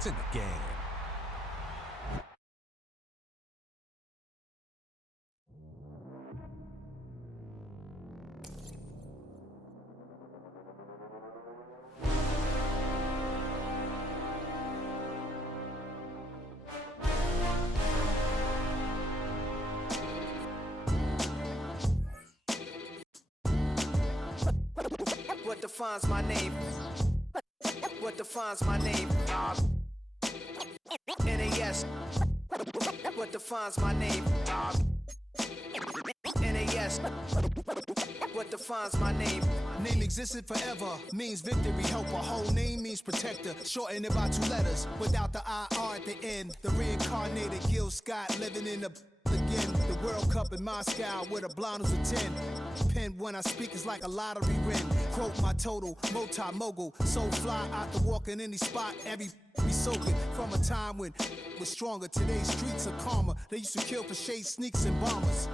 It's in the game. What defines my name? What defines my name? NAS. What defines my name? NAS. What defines my name? Name existed forever, means victory, helper. Whole name means protector, shortened it by 2 letters, without the IR at the end. The reincarnated Gil Scott living in the again. The World Cup in Moscow with a blonde who's a 10. Pen when I speak is like a lottery win. Quote my total, multi-mogul. So fly out to walk in any spot, every be soaking. From a time when was stronger, today's streets are calmer. They used to kill for shade sneaks and bombers.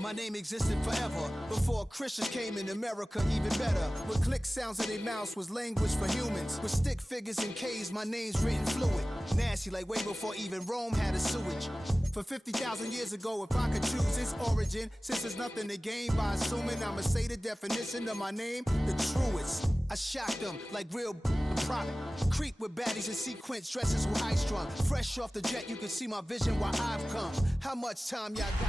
My name existed forever. Before Christians came in America, even better. With click sounds in their mouths was language for humans. With stick figures and K's, my name's written fluid. Nasty like way before even Rome had a sewage. For 50,000 years ago, if I could choose its origin, since there's nothing to gain by assuming I'ma say the definition of my name, the truest. I shocked them like real product. Creep with baddies in sequence, dresses with high strung. Fresh off the jet, you can see my vision while I've come. How much time y'all got?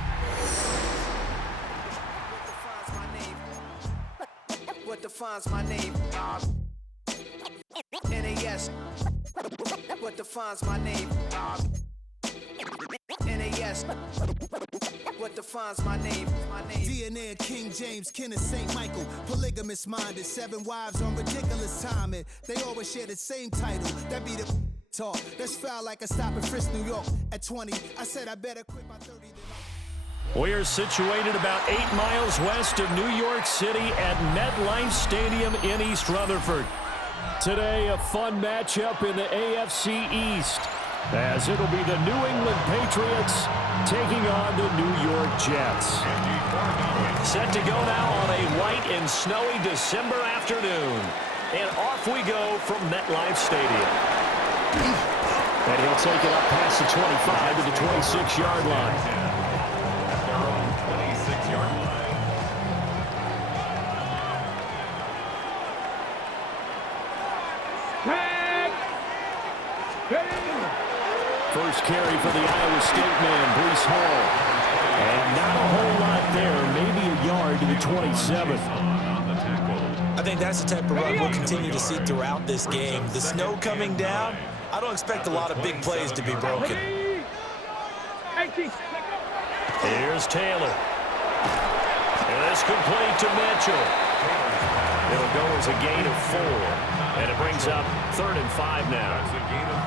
What defines my name? NAS. What defines my name? NAS. What defines my name? DNA of King James, kin of St. Michael. Polygamous minded, 7 wives on ridiculous timing. They always share the same title. That be the talk. That's foul like a stop in Frisk, New York. At 20, I said I better quit by 30. We're situated about 8 miles west of New York City at MetLife Stadium in East Rutherford. Today, a fun matchup in the AFC East, as it'll be the New England Patriots taking on the New York Jets. Set to go now on a white and snowy December afternoon. And off we go from MetLife Stadium. And he'll take it up past the 25 to the 26-yard line. First carry for the Iowa State man, Breece Hall. And not a whole lot there, maybe a yard to the 27. I think that's the type of run we'll continue to see throughout this game. The snow coming down, I don't expect a lot of big plays to be broken. Here's Taylor. And it's complete to Mitchell. It'll go as a gain of 4. And it brings up 3rd and 5 now.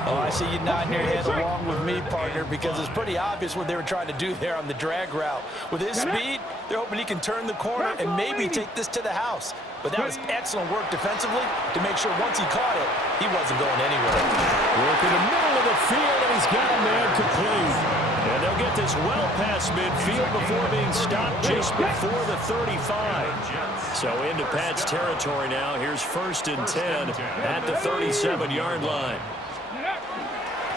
Oh, I see you nodding your head along with me, partner, because it's pretty obvious what they were trying to do there on the drag route. With his speed, they're hoping he can turn the corner and maybe take this to the house. But that was excellent work defensively to make sure once he caught it, he wasn't going anywhere. Work in the middle of the field, and he's got a man complete. And they'll get this well past midfield before being stopped just before the 35. So into Pat's territory now. Here's 1st and 10 at the 37-yard line.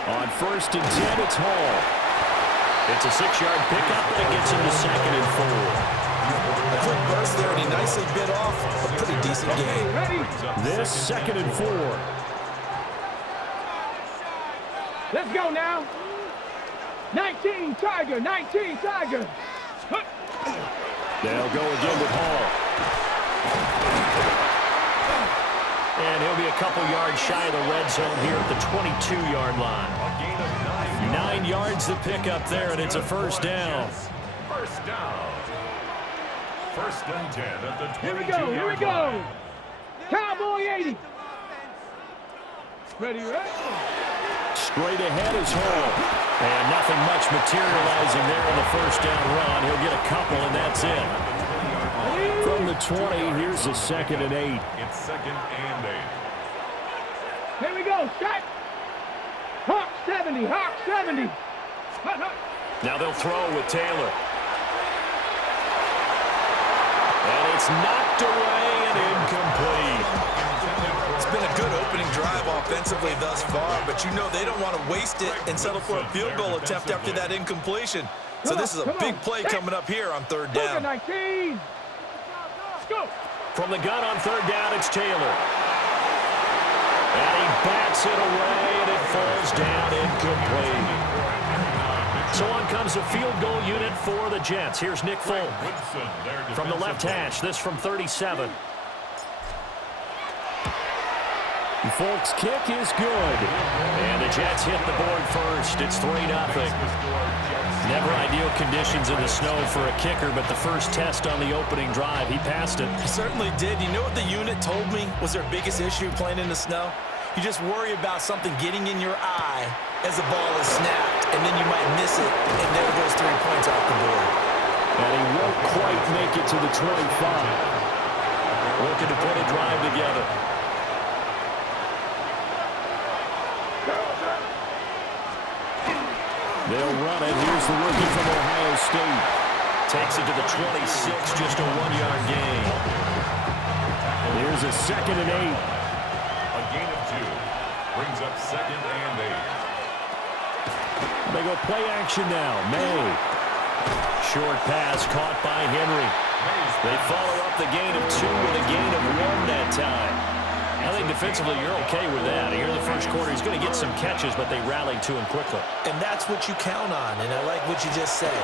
On 1st and 10, it's Hall. It's a 6-yard pickup, and it gets him to 2nd and 4. A quick burst there, and he nicely bit off a pretty decent game. This 2nd and 4. Let's go now. 19 Tiger, 19 Tiger. They'll go again with Hall. And he'll be a couple yards shy of the red zone here at the 22-yard line. 9 yards to pick up there, and it's a 1st down. First down. 1st and 10 at the 22-yard line. Here we go, here we go. Cowboy 80. Ready, right? Straight ahead is Hall. And nothing much materializing there in the 1st down run. He'll get a couple, and that's it. From the 20, here's the 2nd and 8. It's 2nd and 8. Here we go, shot. Hawk 70, Hawk 70. Now they'll throw with Taylor. And it's knocked away and incomplete. It's been a good opening drive offensively thus far, but you know they don't want to waste it and settle for a field goal attempt after that incompletion. So this is a big play coming up here on third down. 19. Go. From the gun on third down, it's Taylor. And he bats it away, and it falls down incomplete. So on comes a field goal unit for the Jets. Here's Nick Folk. From the left hash, this from 37. Folk's kick is good. And the Jets hit the board first. It's 3-0. Never ideal conditions in the snow for a kicker, but the first test on the opening drive, he passed it. He certainly did. You know what the unit told me was their biggest issue playing in the snow? You just worry about something getting in your eye as the ball is snapped, and then you might miss it, and there goes 3 points off the board. And he won't quite make it to the 25. Looking to put a drive together. They'll run it. Here's the rookie from Ohio State. Takes it to the 26, just a 1-yard gain. Here's a 2nd and 8. A gain of 2 brings up 2nd and 8. They go play action now. May. Short pass caught by Henry. They follow up the gain of 2 with a gain of 1 that time. I think defensively you're okay with that. Here in the first quarter, he's going to get some catches, but they rallied to him quickly. And that's what you count on, and I like what you just said.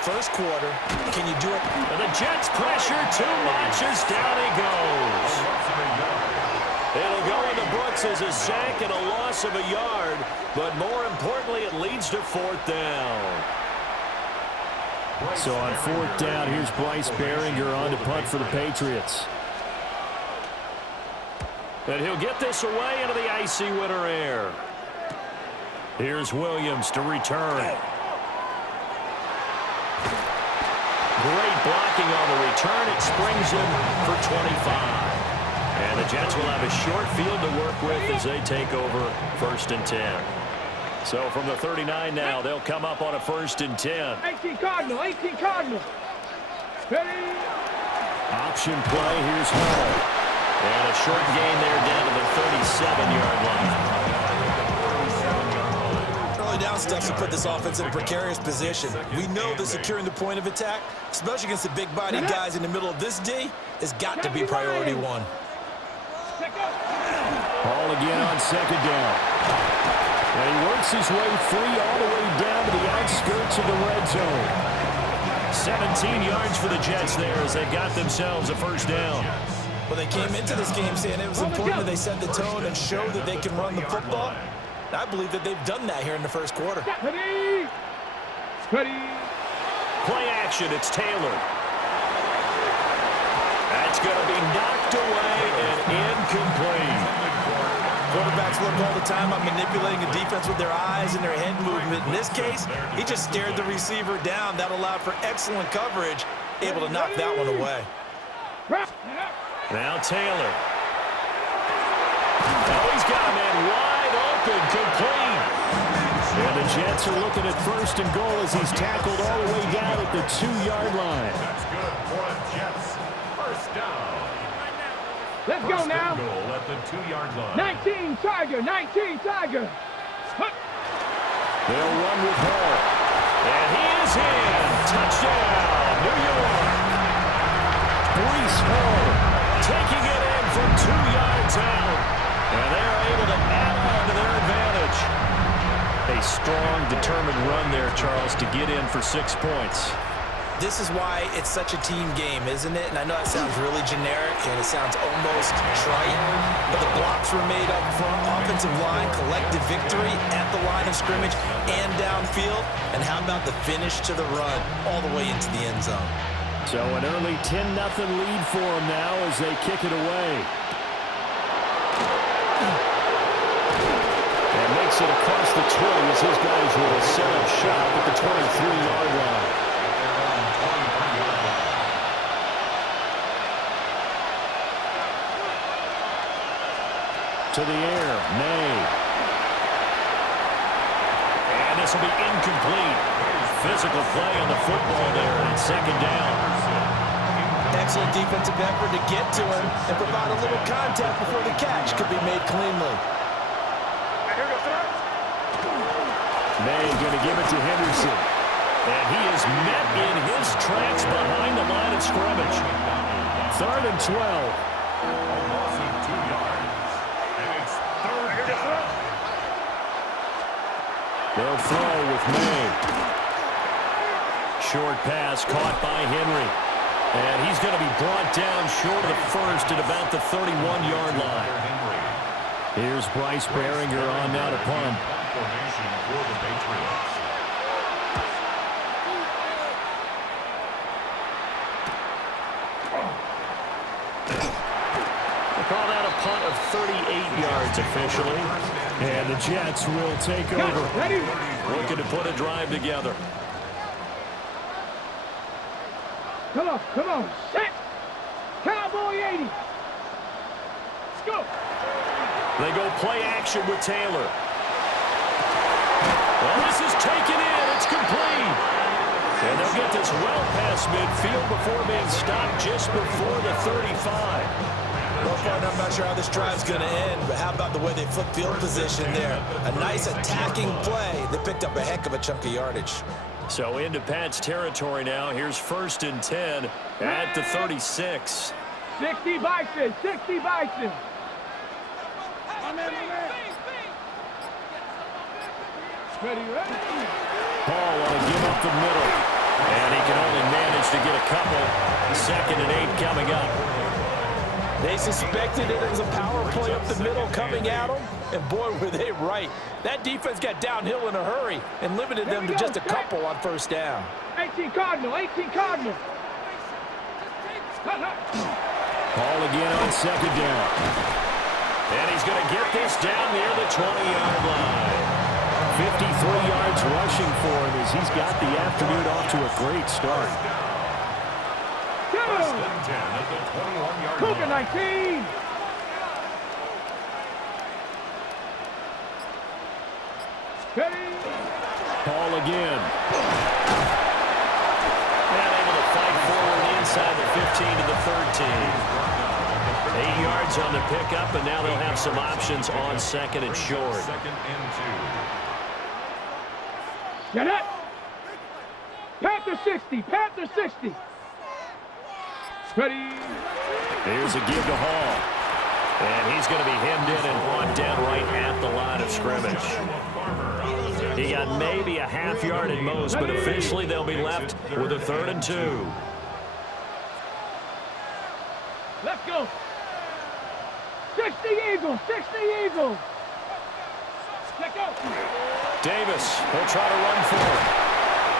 First quarter, can you do it? And the Jets pressure too much as down he goes. It'll go in the books as a sack and a loss of a yard, but more importantly, it leads to 4th down. So on 4th down, here's Bryce Behringer on to punt for the Patriots. And he'll get this away into the icy winter air. Here's Williams to return. Great blocking on the return. It springs him for 25. And the Jets will have a short field to work with as they take over 1st and 10. So from the 39 now, they'll come up on a 1st and 10. 18 Cardinal, 18 Cardinal. Ready? Option play, here's Hall. And a short gain there down to the 37-yard line. Early down steps to put this offense in a precarious position. We know that securing the point of attack, especially against the big-bodied guys in the middle of this D, has got to be priority 1. Hall again on 2nd down. And he works his way free all the way down to the outskirts of the red zone. 17 yards for the Jets there as they got themselves a 1st down. Well, they came into this game saying it was important that they set the tone and show that they can run the football. And I believe that they've done that here in the first quarter. Ready? Ready? Play action, it's Taylor. That's going to be knocked away and incomplete. Quarterbacks look all the time on manipulating a defense with their eyes and their head movement. In this case, he just stared the receiver down. That allowed for excellent coverage, able to knock that one away. Now Taylor. Oh, he's got a man wide open, complete. And the Jets are looking at 1st and goal as he's tackled all the way down at the 2-yard line. That's good for the Jets. 1st down. Let's go now. Goal at the 2-yard line. 19 Tiger, 19 Tiger. They'll run with Hall. And he is in. Touchdown, New York. Breece Hall taking it in from 2 yards out. And they're able to add on to their advantage. A strong, determined run there, Charles, to get in for 6 points. This is why it's such a team game, isn't it? And I know that sounds really generic and it sounds almost trite, but the blocks were made up front, offensive line, collective victory at the line of scrimmage and downfield. And how about the finish to the run all the way into the end zone? So an early 10-0 lead for them now as they kick it away. And makes it across the 20 as his guys will set up shop at the 23-yard line. To the air, May. And this will be incomplete. Physical play on the football there, and it's 2nd down. Excellent defensive effort to get to him and provide a little contact before the catch could be made cleanly. May going to give it to Henderson. And he is met in his tracks behind the line of scrimmage. 3rd and 12. A loss of 2 yards. And it's 3rd down. They'll throw with May. Short pass caught by Henry. And he's going to be brought down short of the first at about the 31-yard line. Here's Bryce Behringer on now to punt. Formation for the Patriots. They call that a punt of 38 yards officially. And the Jets will take over. Looking to put a drive together. Come on, set! Cowboy 80! Let's go! They go play action with Taylor. Well, this is taken in. It's complete. And they'll get this well past midfield before being stopped just before the 35. Well, partner, I'm not sure how this drive's going to end, but how about the way they flip field position there? A nice attacking play. They picked up a heck of a chunk of yardage. So into Pat's territory now. Here's 1st and 10 at the 36. 60 Bison, 60 Bison! My man. Ready? Paul want to give up the middle. And he can only manage to get a couple. 2nd and 8 coming up. They suspected it was a power play up the middle coming at them, and boy, were they right. That defense got downhill in a hurry and limited them to just a couple on 1st down. 18 Cardinal, 18 Cardinal! Paul again on 2nd down. And he's going to get this down near the 20-yard line. 53 yards rushing for him as he's got the afternoon off to a great start. 1st and 10 at the 21-yard Cougar line. 19! Ready? Paul again. And able to fight forward inside the 15 to the 13. 8 yards on the pickup, and now they'll have some options on 2nd and short. 2nd and 2. Get it! Panther 60, Panther 60! Ready? Here's a give to Hall. And he's going to be hemmed in and brought down right at the line of scrimmage. He got maybe a half yard at most, but officially they'll be left with a 3rd and 2. Let's go! 60 Eagles, 60 Eagles! Let's go! Davis will try to run for it.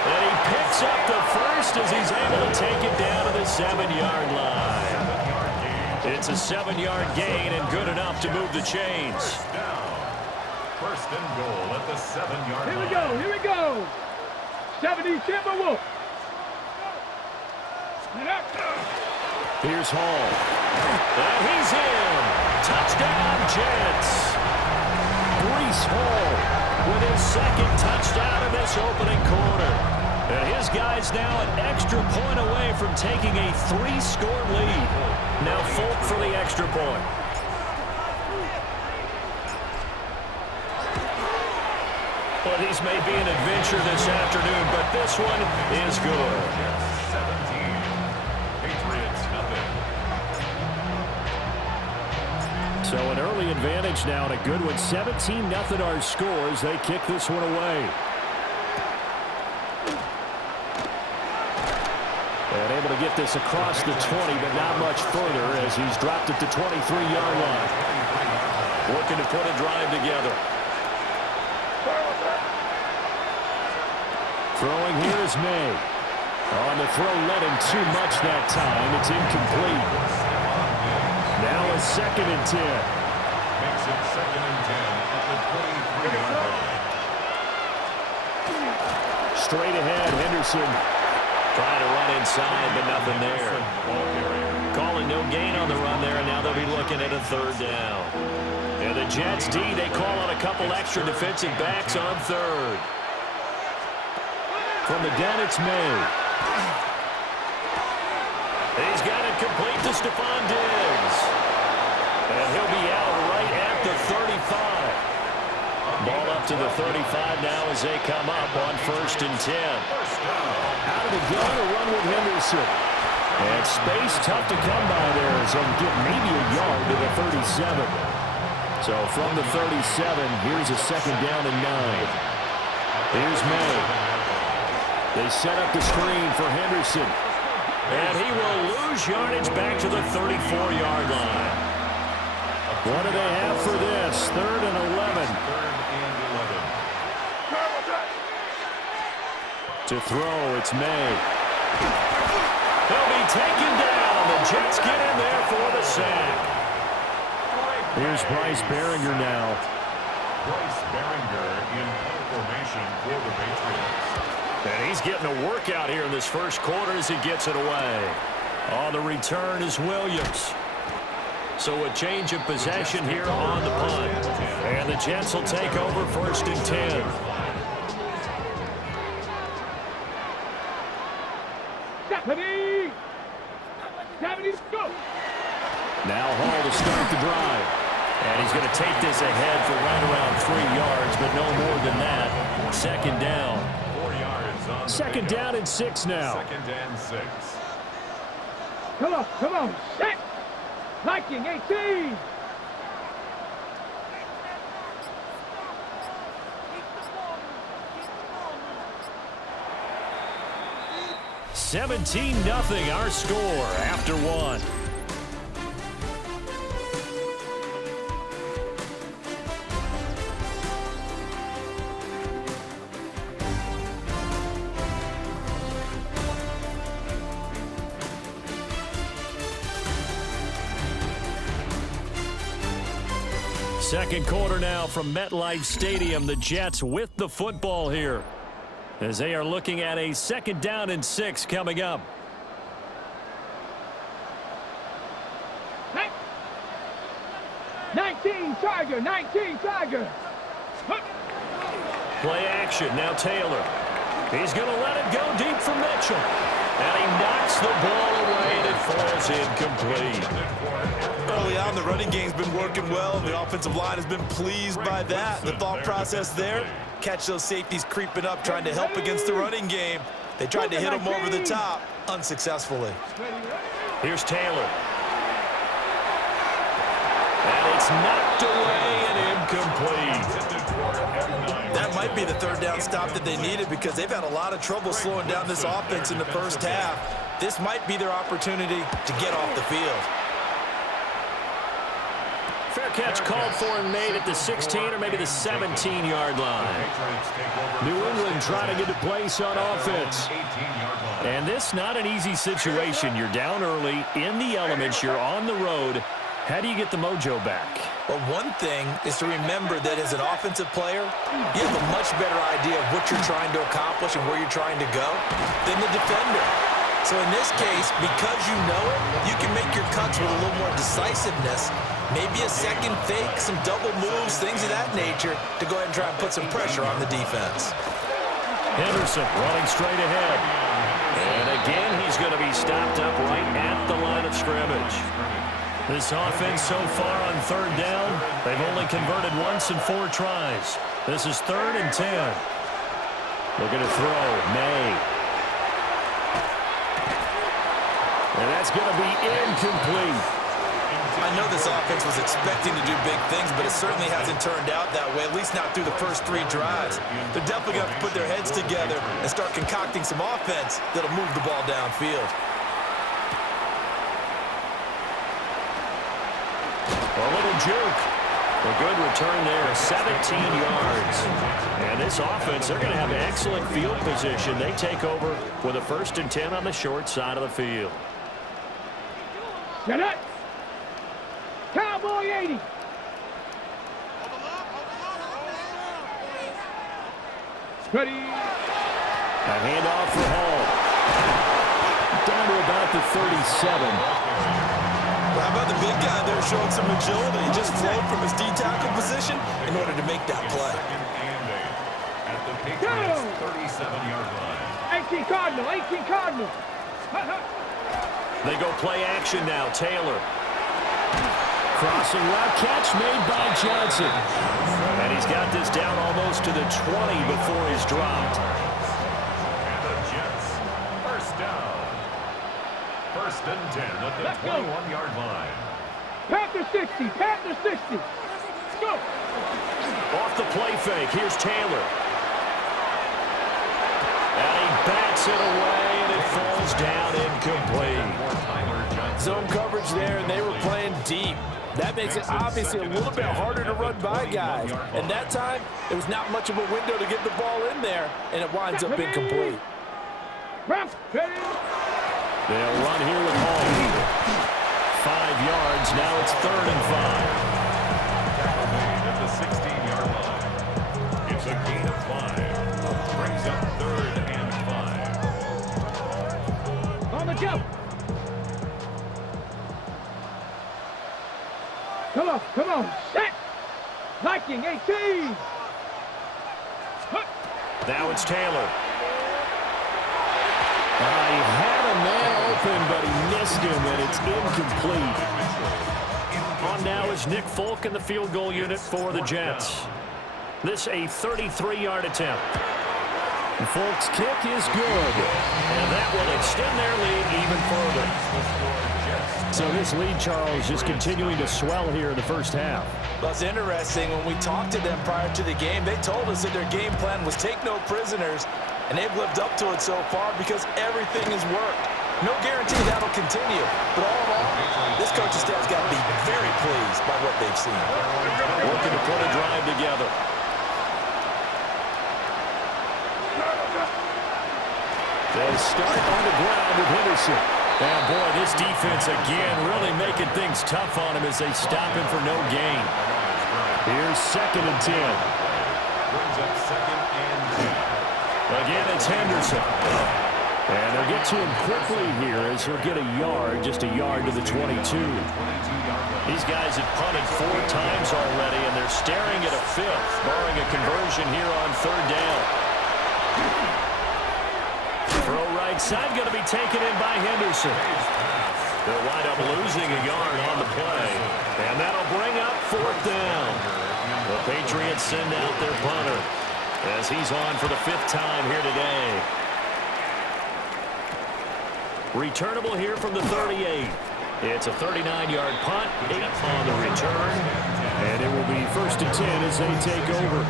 And he picks up the first as he's able to take it down to the 7-yard line. It's a 7-yard gain and good enough to move the chains. 1st and goal at the 7-yard line. Here we go! 70 Timberwolves! Here's Hall. And he's in. Touchdown, Jets. Breece Hall with his 2nd touchdown in this opening quarter. And his guy's now an extra point away from taking a 3-score lead. Now Folk for the extra point. Well, these may be an adventure this afternoon, but this one is good. 17. Patriots nothing. So an early advantage now and a good one. 17-0 our scores. They kick this one away. And able to get this across the 20, but not much further as he's dropped at the 23-yard line. Looking to put a drive together. Throwing here is May. On the throw, led him too much that time. It's incomplete. Now a 2nd and 10. Makes it 2nd and 10 at the 23-yard line. Straight ahead, Henderson. Trying to run inside, but nothing there. Calling no gain on the run there, and now they'll be looking at a 3rd down. And the Jets D, they call on a couple extra defensive backs on 3rd. From the gun, it's May. He's got it complete to Stephon Diggs. And he'll be out right at the 35. Ball up to the 35 now as they come up on 1st and 10. Out of the gun, a run with Henderson. And space tough to come by there, so get maybe a yard to the 37. So from the 37, here's a 2nd down and 9. Here's May. They set up the screen for Henderson. And he will lose yardage back to the 34-yard line. What do they have for this? 3rd and 11. To throw, it's May. He'll be taken down. The Jets get in there for the sack. Here's Bryce Behringer now. Bryce Behringer in punt formation for the Patriots. And he's getting a workout here in this first quarter as he gets it away. On the return is Williams. So a change of possession here on the punt. And the Jets will take over 1st and 10. Go! Now Hall to start the drive. And he's going to take this ahead for right around 3 yards, but no more than that. 2nd down. 4 yards on 2nd down and 6 now. 2nd and 6. Come on, set! Viking 18! $17-0 our score after 1. Second quarter now from MetLife Stadium. The Jets with the football here as they are looking at a 2nd down and 6 coming up. Hey. 19 Tiger. Play action. Now Taylor. He's going to let it go deep for Mitchell. And he knocks the ball away and it falls incomplete. Early on, the running game's been working well, and the offensive line has been pleased by that. The thought process there, catch those safeties creeping up, trying to help against the running game. They tried to hit them over the top, unsuccessfully. Here's Taylor. And it's knocked away and incomplete. That might be the 3rd down stop that they needed because they've had a lot of trouble slowing down this offense in the first half. This might be their opportunity to get off the field. Fair catch called for and made at the 16 or maybe the 17-yard line. New England trying to get a place on offense. And this not an easy situation. You're down early, in the elements, you're on the road. How do you get the mojo back? Well, one thing is to remember that as an offensive player, you have a much better idea of what you're trying to accomplish and where you're trying to go than the defender. So in this case, because you know it, you can make your cuts with a little more decisiveness, maybe a second fake, some double moves, things of that nature, to go ahead and try and put some pressure on the defense. Henderson running straight ahead. And again, he's going to be stopped up right at the line of scrimmage. This offense so far on 3rd down, they've only converted once in 4 tries. This is 3rd and 10. Looking to throw, May. And that's going to be incomplete. I know this offense was expecting to do big things, but it certainly hasn't turned out that way, at least not through the first 3 drives. They're definitely going to have to put their heads together and start concocting some offense that'll move the ball downfield. A little juke. A good return there, 17 yards. And this offense, they're going to have an excellent field position. They take over with a 1st and 10 on the short side of the field. Get it! Cowboy 80! Ready! A handoff for Hall. Down to about the 37. How about the big guy there showing some agility? He just flowed from his D-tackle position in order to make that play. At the Patriots' 37-yard line. 18 Cardinal! They go play action now. Taylor. Crossing route catch made by Johnson. And he's got this down almost to the 20 before he's dropped. And the Jets, first down. First and 10 at the 21-yard line. Panther 60, Panther 60. Let's go. Off the play fake, here's Taylor. And he bats it away, and it falls down incomplete. Zone coverage there, and they were playing deep. That makes it obviously a little bit harder to run by guys. And that time, it was not much of a window to get the ball in there, and it winds up incomplete. They'll run here with Hall. 5 yards, now it's 3rd and 5. At the 16-yard line. It's a gain of 5. Brings up 3rd and 5. On the jump. Come on, set. Viking 18. Now it's Taylor. He had a man open, but he missed him, and it's incomplete. On now is Nick Folk in the field goal unit for the Jets. This a 33-yard attempt. And Folk's kick is good, and that will extend their lead even further. So this lead, Charles, just continuing to swell here in the first half. Well, it's interesting. When we talked to them prior to the game, they told us that their game plan was take no prisoners, and they've lived up to it so far because everything has worked. No guarantee that'll continue, but all in all, this coaching staff's got to be very pleased by what they've seen. Looking to put a drive together. They start on the ground with Henderson. And boy, this defense again really making things tough on him as they stop him for no gain. Here's 2nd and 10. Brings up 2nd and 10. Again, it's Henderson. And they'll get to him quickly here as he'll get a yard, just a yard to the 22. These guys have punted 4 times already, and they're staring at a 5th, barring a conversion here on 3rd down. Throw right side, going to be taken in by Henderson. They'll wind up losing a yard on the play. And that'll bring up 4th down. The Patriots send out their punter as he's on for the 5th time here today. Returnable here from the 38. It's a 39-yard punt, 8 on the return. And it will be 1st and 10 as they take over.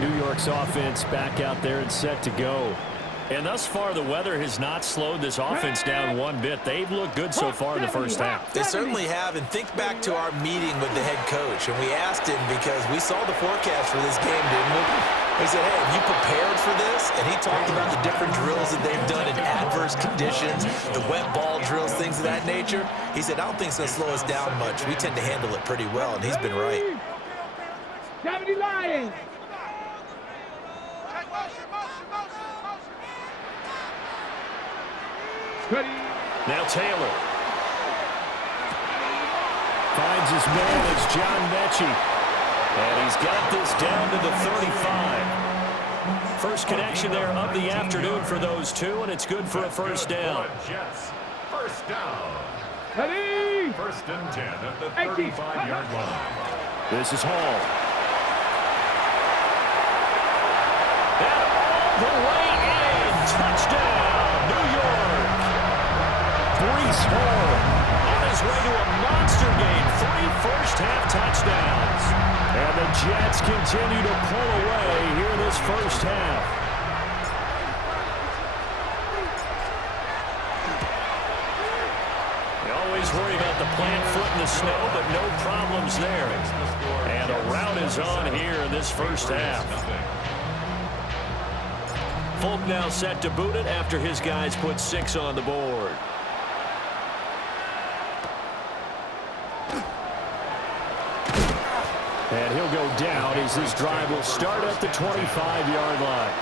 New York's offense back out there and set to go. And thus far, the weather has not slowed this offense down one bit. They've looked good so far in the first half. They certainly have, and think back to our meeting with the head coach, and we asked him because we saw the forecast for this game, didn't we? We said, hey, have you prepared for this? And he talked about the different drills that they've done in adverse conditions, the wet ball drills, things of that nature. He said, I don't think it's going to slow us down much. We tend to handle it pretty well, and he's been right. 70 Lions. Now Taylor. Finds his man, it's John Mechie. And he's got this down to the 35. First connection there of the afternoon for those two, and it's good for a 1st down. Jets, 1st down. Ready. 1st and 10 at the 35-yard line. This is Hall. And all the way in. Touchdown, New York. Breece Hall on his way to a monster game. 3 first-half touchdowns. And the Jets continue to pull away here in this first half. You always worry about the plant foot in the snow, but no problems there. And a rout is on here in this first half. Folk now set to boot it after his guys put 6 on the board. And he'll go down as this drive will start at the 25-yard line.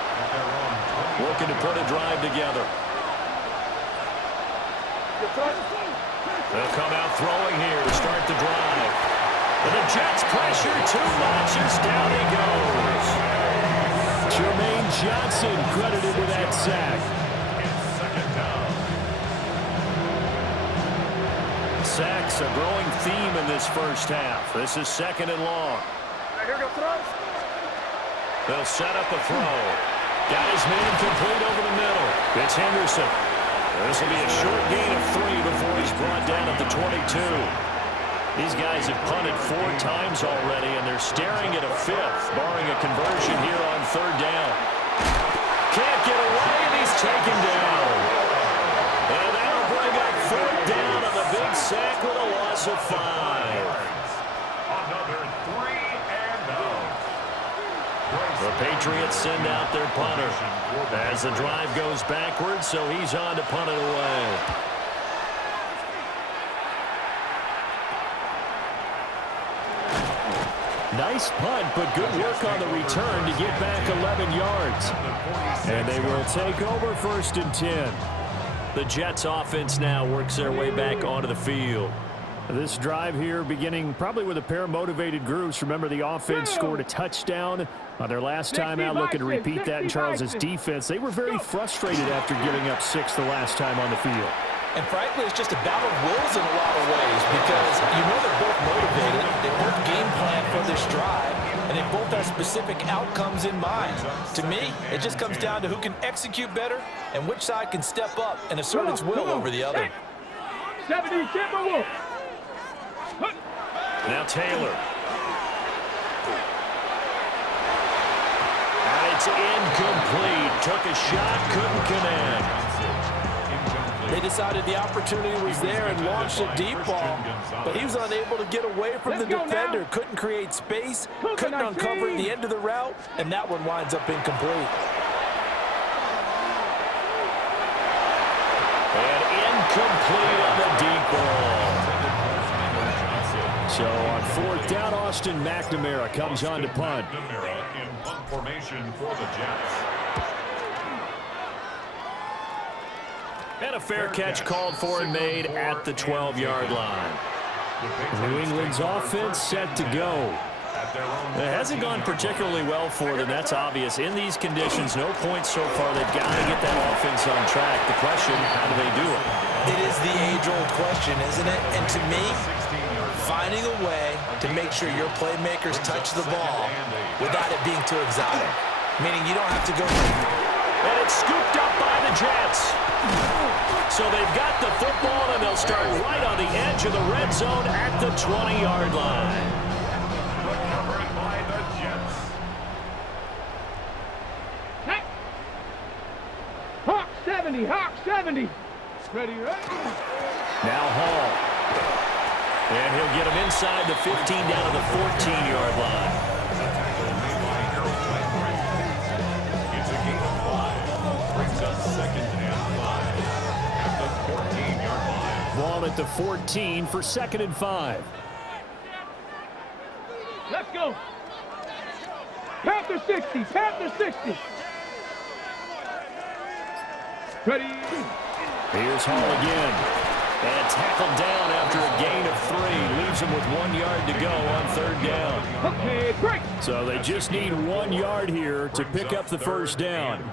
Looking to put a drive together. They'll come out throwing here to start the drive. And the Jets pressure too much as down he goes. Jermaine Johnson credited with that sack. backs, a growing theme in this first half. This is 2nd and long. Here goes throws. They'll set up a throw. Got his man complete over the middle. It's Henderson. This will be a short gain of 3 before he's brought down at the 22. These guys have punted 4 times already, and they're staring at a 5th, barring a conversion here on 3rd down. Can't get away, and he's taken down. And that'll bring up 4th down on the big sack with a loss of 5. Another 3 and out. The Patriots send out their punter as the drive goes backwards, so he's on to punt it away. Nice punt, but good work on the return to get back 11 yards. And they will take over 1st and 10. The Jets offense now works their way back onto the field. This drive here beginning probably with a pair of motivated groups. Remember, the offense scored a touchdown on their last time out, looking to repeat that in Charles's defense. They were very frustrated after giving up 6 the last time on the field. And frankly, it's just a battle of wills in a lot of ways because you know they're both motivated, they both game plan for this drive, and they both have specific outcomes in mind. To me, it just comes down to who can execute better and which side can step up and assert its will over the other. 70 Timberwolves. Now Taylor. And it's incomplete. Took a shot, couldn't connect. They decided the opportunity was there and launched a deep ball, but he was unable to get away from the defender. Couldn't create space, couldn't uncover the end of the route, and that one winds up incomplete. And incomplete on the deep ball. So on 4th down, Austin McNamara comes on to punt. McNamara in punt formation for the Jets. And a fair catch called for and made at the 12-yard line. New England's offense set to go. It hasn't gone particularly well for them, that's obvious. In these conditions, no points so far. They've got to get that offense on track. The question, how do they do it? It is the age-old question, isn't it? And to me, finding a way to make sure your playmakers touch the ball without it being too exotic. Meaning you don't have to go... And it's scooped up by the Jets. So they've got the football, and they'll start right on the edge of the red zone at the 20-yard line. Recovered by the Jets. Hey. Hawk 70, Hawk 70. Ready, ready. Now Hall. And he'll get him inside the 15 down to the 14-yard line. It's a gain of 5. Brings up 2nd and 5 at the 14-yard line. Ball at the 14 for 2nd and 5. Let's go. Panther 60, Panther 60. Ready. Here's Hall again. And tackled down after a gain of 3. Leaves him with 1 yard to go on 3rd down. Okay, break. So they just need 1 yard here to pick up the first down.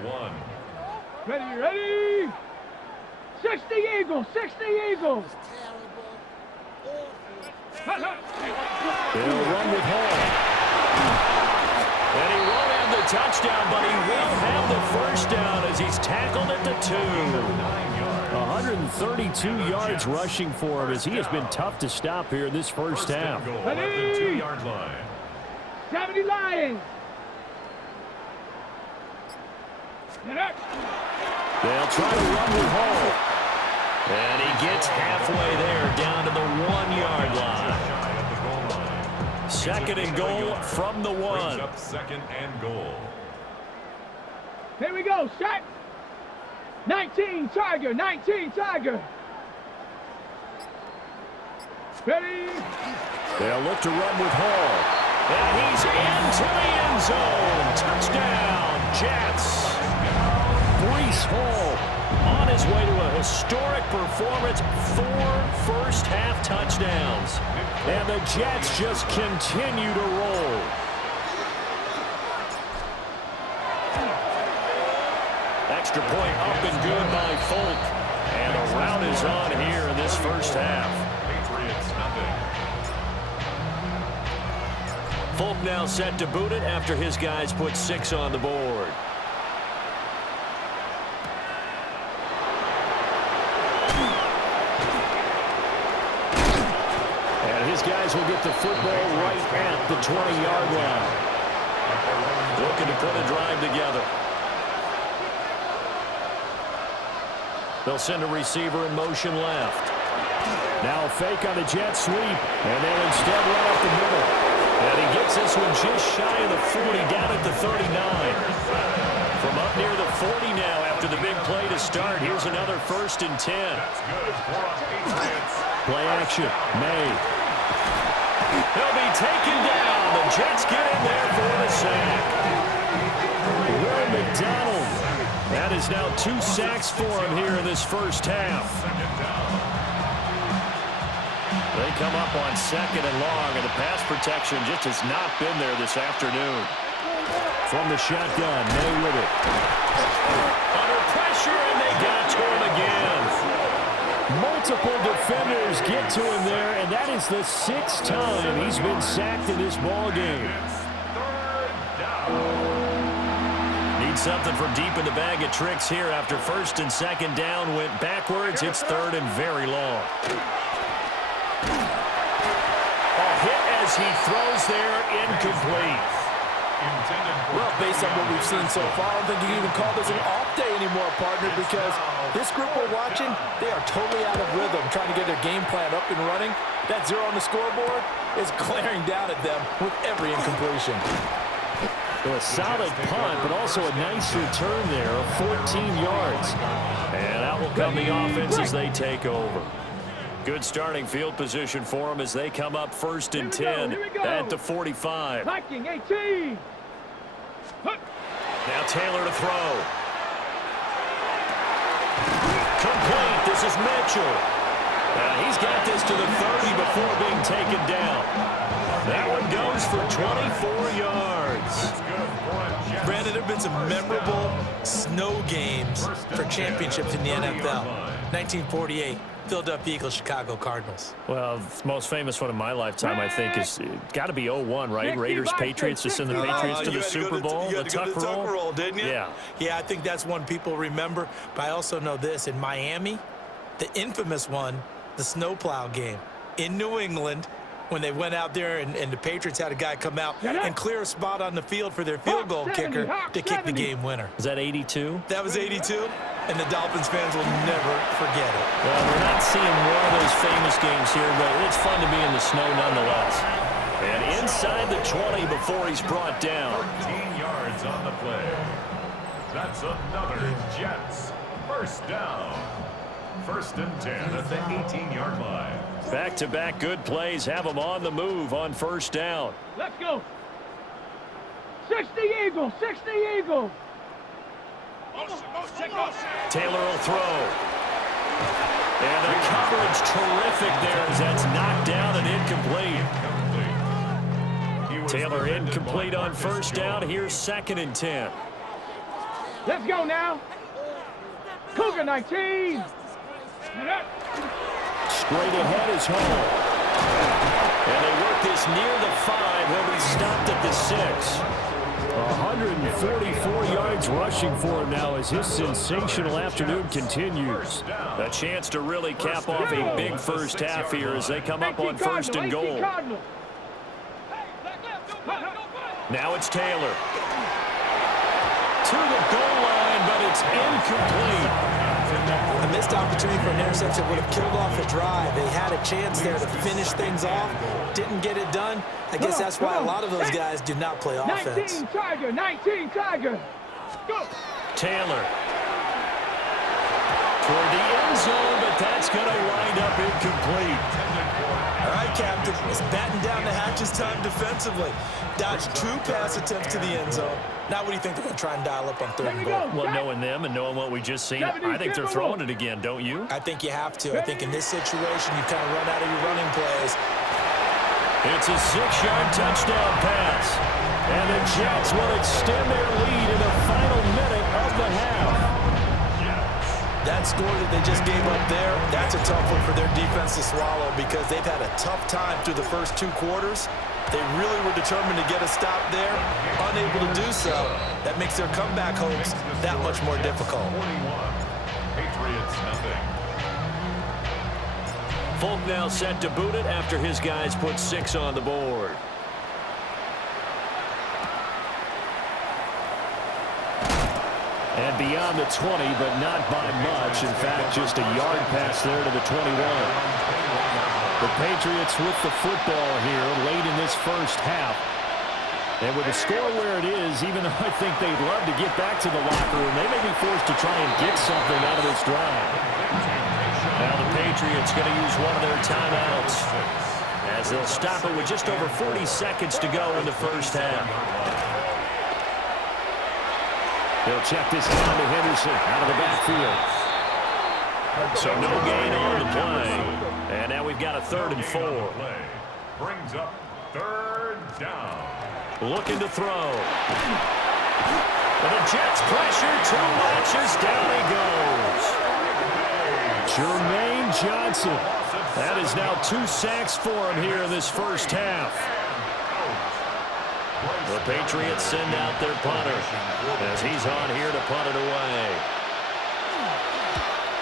Ready, ready. 60 Eagles, 60 Eagles. They'll run with Hall. And he won't have the touchdown, but he will have the first down as he's tackled at the 2. 132 yards rushing for him as he has been tough to stop here in this first half. At the 2-yard line. 70 Lions. They'll try to run with Hall. And he gets halfway there down to the 1-yard line. 2nd and goal from the 1. Up 2nd and goal. Here we go, shot. 19 Tiger, 19 Tiger. Ready. They'll look to run with Hall. And he's into the end zone. Touchdown, Jets. Breece Hall on his way to a historic performance. 4 first-half touchdowns. And the Jets just continue to roll. Extra point up and good by Folk. And a rout is on here in this first half. Patriots Folk now set to boot it after his guys put 6 on the board. And his guys will get the football right at the 20-yard line. Looking to put a drive together. They'll send a receiver in motion left. Now a fake on the jet sweep, and they'll instead run up the middle. And he gets this one just shy of the 40, down at the 39. From up near the 40 now after the big play to start. Here's another 1st and 10. Play action, May. He'll be taken down. The Jets get in there for the sack. Will McDonald. That is now 2 sacks for him here in this first half. They come up on 2nd and long, and the pass protection just has not been there this afternoon. From the shotgun, May with it. Under pressure, and they got to him again. Multiple defenders get to him there, and that is the 6th time he's been sacked in this ballgame. Need something from deep in the bag of tricks here after 1st and 2nd down went backwards. It's 3rd and very long. A hit as he throws there, incomplete. Well, based on what we've seen so far, I don't think you can even call this an off day anymore, partner, because this group we're watching, they are totally out of rhythm, trying to get their game plan up and running. That 0 on the scoreboard is glaring down at them with every incompletion. A solid punt, but also a nice return there of 14 yards. And out will come the offense as they take over. Good starting field position for them as they come up 1st and 10 at the 45. 18. Now Taylor to throw. Complete. This is Mitchell. He's got this to the 30 before being taken down. That one goes for 24 yards. Brandon, there have been some memorable snow games for championships in the NFL. 1948. Philadelphia Eagles, Chicago Cardinals. Well, the most famous one in my lifetime, I think, is got to be 01, right? Raiders, Patriots, to send the Patriots to the Super Bowl. You had to go to the Tuck roll, didn't you? Yeah. Yeah, I think that's one people remember. But I also know this. In Miami, the infamous one, the snowplow game. In New England, when they went out there and the Patriots had a guy come out and clear a spot on the field for their field goal kicker to kick the game winner. Was that 82? That was 82. And the Dolphins fans will never forget it. Well, we're not seeing more of those famous games here, but it's fun to be in the snow nonetheless. And inside the 20 before he's brought down. 13 yards on the play. That's another Jets. 1st down. 1st and 10 at the 18-yard line. Back-to-back good plays have them on the move on 1st down. Let's go. 60 Eagles. 60 Eagles. Taylor will throw. And the coverage terrific there as that's knocked down and incomplete. Taylor incomplete on 1st down. Here's 2nd and 10. Let's go now. Cougar 19. Straight ahead is home. And they work this near the 5. He'll be stopped at the 6. 144 yards rushing for him now as his sensational afternoon continues. A chance to really cap off a big first half here as they come up on 1st and goal. Now it's Taylor. To the goal line, but it's incomplete. A missed opportunity for an interception would have killed off a drive. They had a chance there to finish things off. Didn't get it done. I guess that's why a lot of those guys do not play offense. 19 Tiger, 19 Tiger. Go. Taylor. Toward the end zone, but that's going to wind up incomplete. All right, Captain. It's batten down the hatches time defensively. Dodged 2 pass attempts to the end zone. Now what do you think they're going to try and dial up on 3rd and goal? Well, knowing them and knowing what we just seen, I think they're throwing it again, don't you? I think you have to. I think in this situation, you kind of run out of your running plays. It's a 6-yard touchdown pass. And the Jets will extend their lead in the final minute of the half. That score that they just gave up there, that's a tough one for their defense to swallow because they've had a tough time through the first 2 quarters. They really were determined to get a stop there, unable to do so. That makes their comeback hopes that much more difficult. 41. Patriots nothing. Folk now set to boot it after his guys put 6 on the board. And beyond the 20, but not by much. In fact, just a yard pass there to the 21. The Patriots with the football here late in this first half. And with the score where it is, even though I think they'd love to get back to the locker room, they may be forced to try and get something out of this drive. Now the Patriots going to use one of their timeouts as they'll stop it with just over 40 seconds to go in the first half. They'll check this down to Henderson out of the backfield. So no gain on the play. And now we've got a 3rd and 4. Brings up 3rd down. Looking to throw. And the Jets pressure too much as down he goes. Jermaine Johnson. That is now 2 sacks for him here in this first half. The Patriots send out their punter as he's on here to punt it away.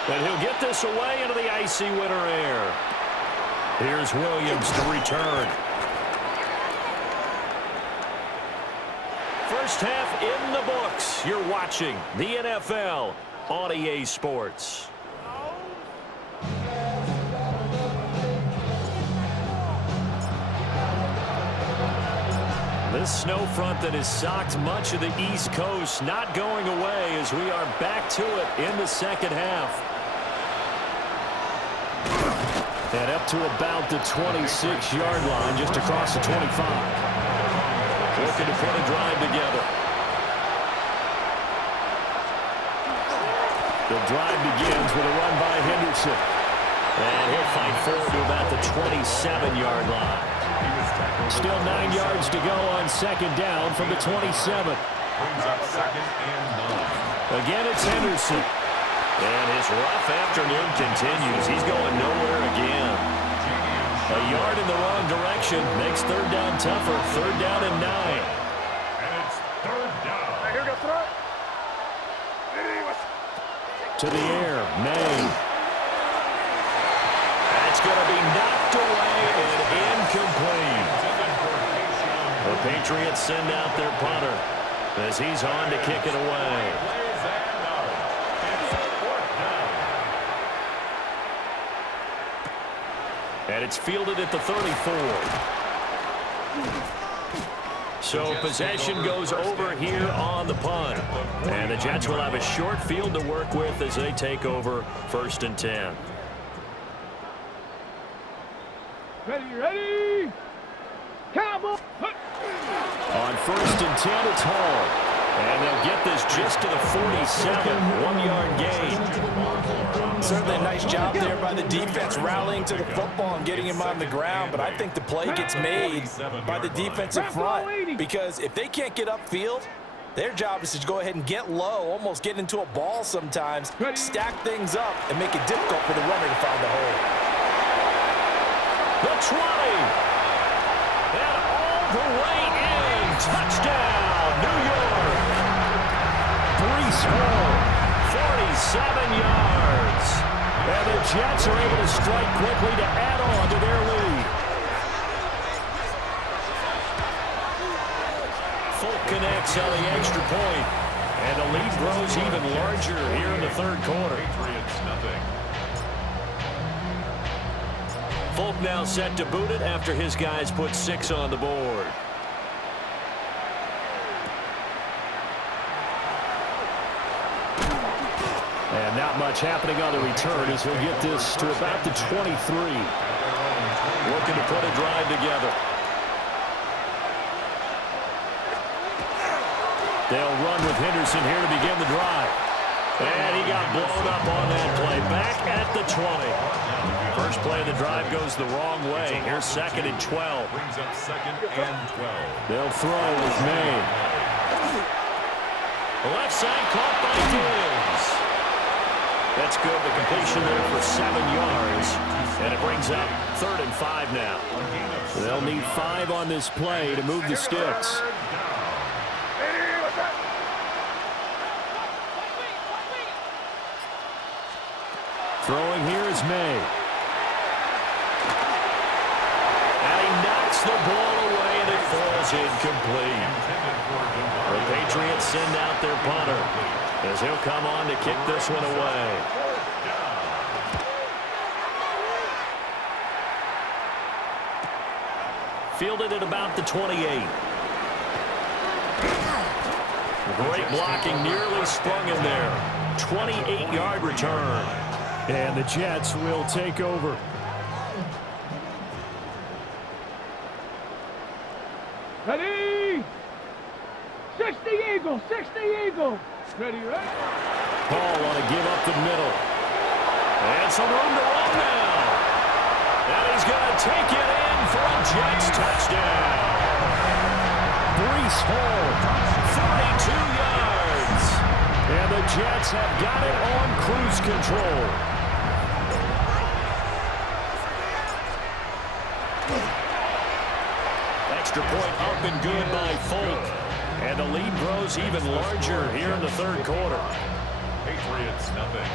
And he'll get this away into the icy winter air. Here's Williams to return. First half in the books. You're watching the NFL on EA Sports. This snow front that has socked much of the East Coast not going away as we are back to it in the second half. And up to about the 26-yard line, just across the 25. Looking to put a drive together. The drive begins with a run by Henderson. And he'll fight forward to about the 27-yard line. Still 9 yards to go on second down from the 27. Brings up 2nd and 9. Again, it's Henderson. And his rough afternoon continues. He's going nowhere again. A yard in the wrong direction makes 3rd down tougher. 3rd down and 9. And it's 3rd down. Here we go, throw it. To the air, May. That's going to be knocked away and incomplete. The Patriots send out their punter as he's on to kick it away. And it's fielded at the 34. So possession goes over here on the punt. And the Jets will have a short field to work with as they take over 1st and 10. Ready. Cowboy. On 1st and 10, it's Hall. And they'll get this just to the 47, 1-yard gain. Certainly a nice job there by the defense rallying to the football and getting him on the ground, but I think the play gets made by the defensive front because if they can't get upfield, their job is to go ahead and get low, almost get into a ball sometimes, stack things up, and make it difficult for the runner to find the hole. The 20. And all the way in. Touchdown, New York. Breece Hall, 47 yards. And the Jets are able to strike quickly to add on to their lead. Folk connects on the extra point. And the lead grows even larger here in the 3rd quarter. Patriots nothing. Folk now set to boot it after his guys put 6 on the board. And not much happening on the return as he'll get this to about the 23. Looking to put a drive together. They'll run with Henderson here to begin the drive. And he got blown up on that play. Back at the 20. First play of the drive goes the wrong way. Here's 2nd and 12. Brings up 2nd and 12. They'll throw with May. Left side caught by Diggs. That's good. The completion there for 7 yards. And it brings up 3rd and 5 now. They'll need 5 on this play to move the sticks. Throwing here is May. And he knocks the ball away, and it falls incomplete. The Patriots send out their punter as he'll come on to kick this one away. Fielded at about the 28. Great blocking, nearly sprung in there. 28-yard return. And the Jets will take over. Ready? 60 Eagle, 60 Eagle. Ready, right? Paul want to give up the middle. And some room to run now. And he's going to take it in for a Jets touchdown. Breece Hall, 42 yards. And the Jets have got it on cruise control. Extra point up and good by Folk. And the lead grows even larger here in the 3rd quarter. Patriots nothing.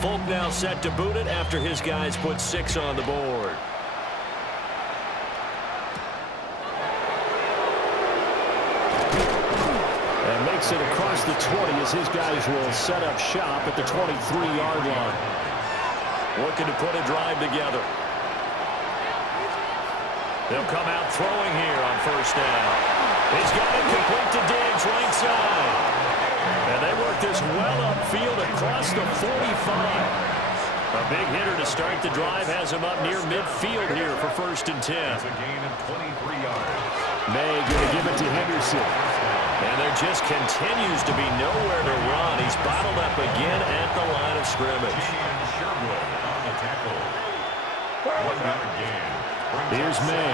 Folk now set to boot it after his guys put 6 on the board. And makes it across the 20 as his guys will set up shop at the 23-yard line. Looking to put a drive together. They'll come out throwing here on 1st down. He's got it complete to Diggs right side. And they work this well upfield across the 45. A big hitter to start the drive has him up near midfield here for 1st and 10. It's a gain of 23 yards. May going to give it to Henderson. And there just continues to be nowhere to run. He's bottled up again at the line of scrimmage. Sherwood on the tackle. 1-yard gain. Here's May.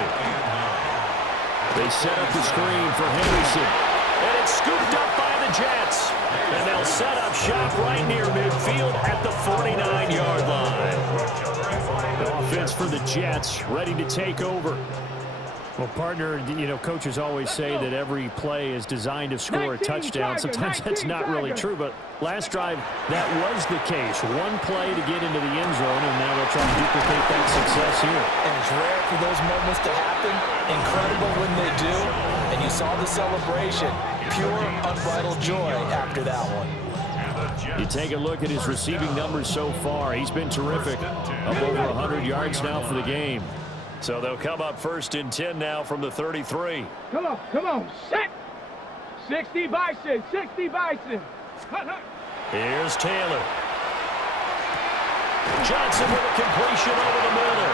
They set up the screen for Henderson. And it's scooped up by the Jets. And they'll set up shop right near midfield at the 49-yard line. The offense for the Jets ready to take over. Well, partner, you know, coaches always say that every play is designed to score a touchdown. Sometimes that's not really true, but last drive, that was the case. One play to get into the end zone, and now they'll try to duplicate that success here. And it's rare for those moments to happen. Incredible when they do. And you saw the celebration. Pure, unbridled joy after that one. You take a look at his receiving numbers so far. He's been terrific. Up over 100 yards now for the game. So they'll come up 1st and 10 now from the 33. Come on, set. 60 Bison, 60 Bison. Here's Taylor. Johnson with a completion over the middle.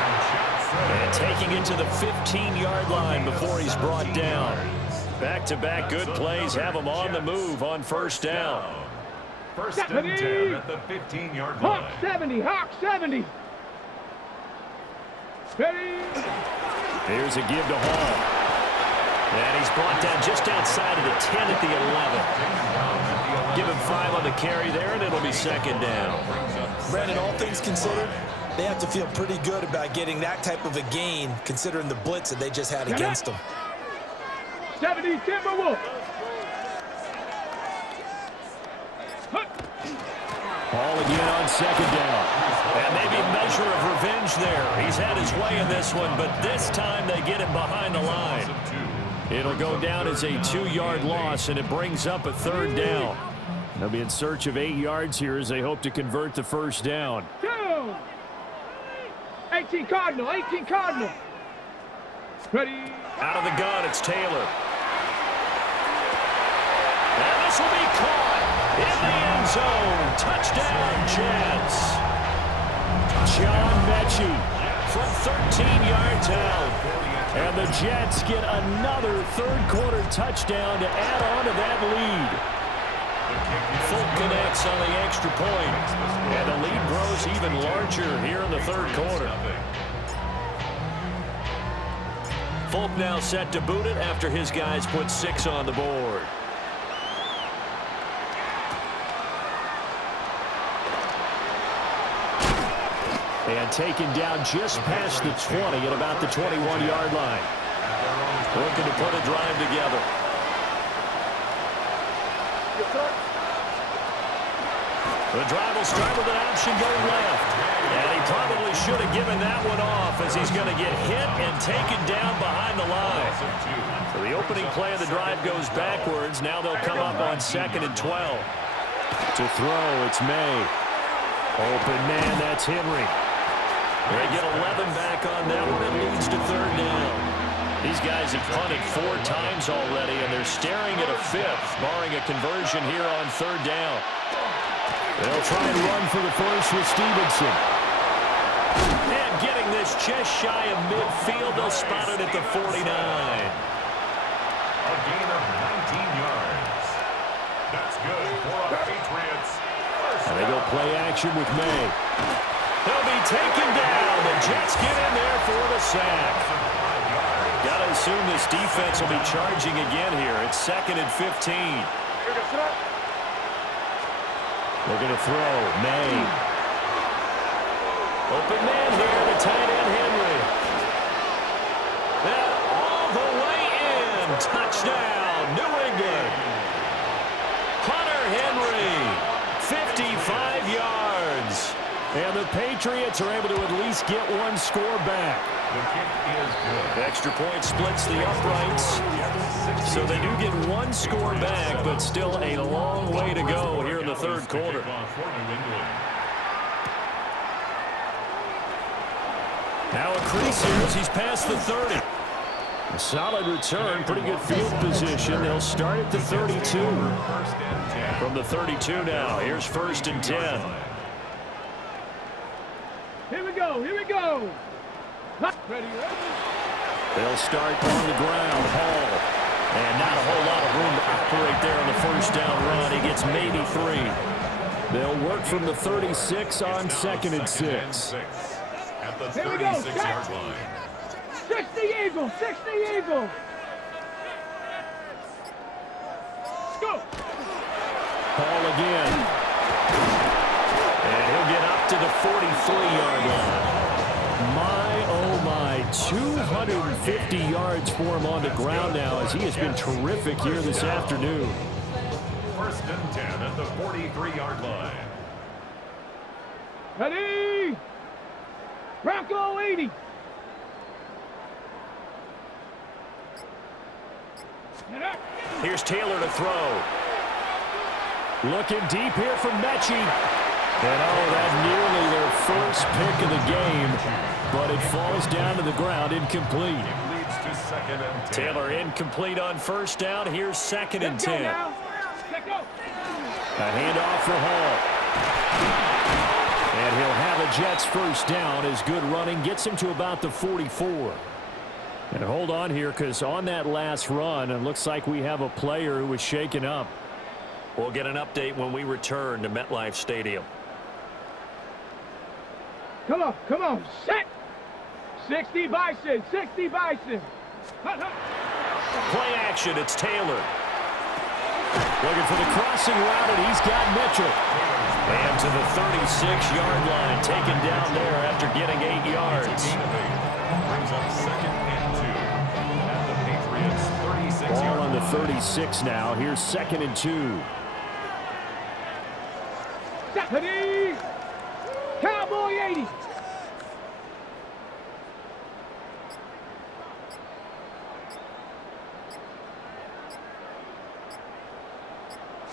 And taking it to the 15-yard line before he's brought down. Back-to-back good plays have him on the move on 1st down. 1st and 10 at the 15-yard line. Hawk 70, Hawk 70. Ready? Here's a give to Hall. And he's brought down just outside of the 10 at the 11. Give him 5 on the carry there, and it'll be 2nd down. Brandon, all things considered, they have to feel pretty good about getting that type of a gain, considering the blitz that they just had against them. 70 Timberwolf. Ball again on 2nd down. And maybe a measure of revenge there. He's had his way in this one, but this time they get him behind the line. It'll go down as a 2-yard loss, and it brings up a 3rd down. They'll be in search of 8 yards here as they hope to convert the 1st down. 18 Cardinal, 18 Cardinal. Ready? Out of the gun, it's Taylor. And this will be caught in the end zone. Touchdown, Jets. John Mechie from 13 yards out. And the Jets get another 3rd quarter touchdown to add on to that lead. Folk connects on the extra point. And the lead grows even larger here in the 3rd quarter. Folk now set to boot it after his guys put 6 on the board. And taken down just past the 20 at about the 21-yard line. Looking to put a drive together. The drive will start with an option going left. And he probably should have given that one off as he's going to get hit and taken down behind the line. So the opening play of the drive goes backwards. Now they'll come up on 2nd and 12. To throw, it's May. Open man, that's Henry. They get 11 back on that one. It leads to 3rd down. These guys have punted 4 times already, and they're staring at a 5th, barring a conversion here on 3rd down. They'll try and run for the first with Stevenson. And getting this just shy of midfield, they'll spot it at the 49. A gain of 19 yards. That's good for our Patriots. And they go play action with May. He'll be taken down. The Jets get in there for the sack. Got to assume this defense will be charging again here. It's 2nd and 15. They're going to throw. May. Open man here, the tight end Henry. And all the way in. Touchdown, New England. Hunter Henry, 55 yards. And the Patriots are able to at least get one score back. The kick is good. Extra point splits the uprights. So they do get one score back, but still a long way to go here in the 3rd quarter. Now a crease here as he's past the 30. A solid return, pretty good field position. They'll start at the 32. From the 32 now, here's 1st and 10. Here we go. Here we go. Ready. They'll start on the ground. Hall. And not a whole lot of room to operate there on the 1st down run. He gets maybe 3. They'll work from the 36 on 2nd and 6. At the 36-yard line. 60 Eagle. 60 Eagle. Let's go. Hall again. And he'll get up to the 43-yard line. My, oh my, 250 yards for him on the ground now as he has been terrific here this afternoon. 1st and 10 at the 43-yard line. Ready. Bronco 80. Here's Taylor to throw. Looking deep here from Mechie. And oh, that's nearly their first pick of the game, but it falls down to the ground incomplete. It leads to 2nd and 10. Taylor incomplete on 1st down. Here's 2nd and 10. Let's go. A handoff for Hall. And he'll have a Jets 1st down as good running gets him to about the 44. And hold on here because on that last run, it looks like we have a player who was shaken up. We'll get an update when we return to MetLife Stadium. Come on, set. 60 Bison, 60 Bison. Play action, it's Taylor. Looking for the crossing route, and he's got Mitchell. And to the 36-yard line, taken down there after getting 8 yards. Brings up 2nd and 2 at the Patriots 36-yard Ball on the line. 36 now. Here's 2nd and 2. Ready. Cowboy 80.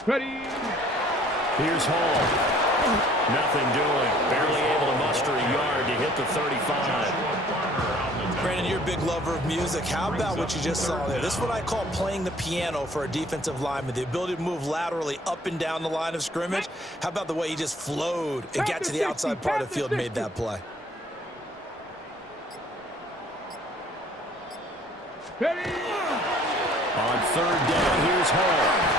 Ready. Here's Hall. Nothing doing. Barely able to muster a yard to hit the 35. Brandon, you're a big lover of music. How about what you just saw there? This is what I call playing the piano for a defensive lineman. The ability to move laterally up and down the line of scrimmage. How about the way he just flowed and got to the outside part of the field and made that play? Ready. On 3rd down, here's Hall.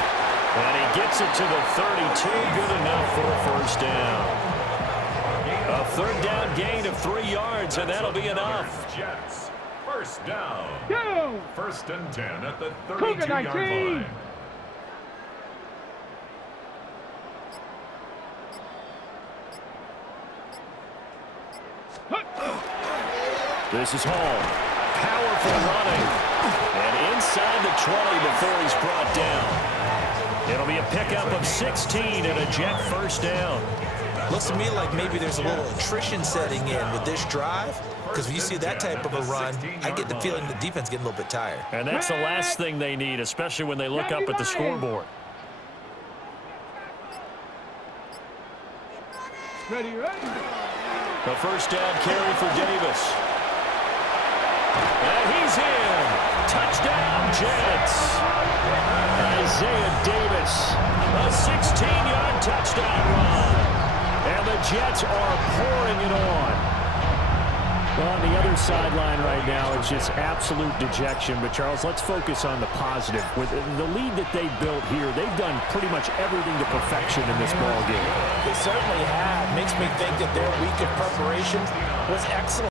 And he gets it to the 32. Good enough for a 1st down. A 3rd down gain of 3 yards, and that'll be enough. Jets, 1st down. Go. 1st and 10 at the Cougar 32-yard 19. line. This is Hall. Powerful running. And inside the 20 before he's brought down. It'll be a pickup of 16 and a Jet first down. Looks to me like maybe there's a little attrition setting in with this drive, because when you see that type of a run, I get the feeling the defense getting a little bit tired. And that's the last thing they need, especially when they look up at the scoreboard. Ready. The first down carry for Davis. And he's in. Touchdown, Jets. Isaiah Davis, a 16-yard touchdown run. And the Jets are pouring it on. Well, on the other sideline right now, it's just absolute dejection. But, Charles, let's focus on the positive. With the lead that they built here, they've done pretty much everything to perfection in this ball game. They certainly have. Makes me think that their week of preparation was excellent.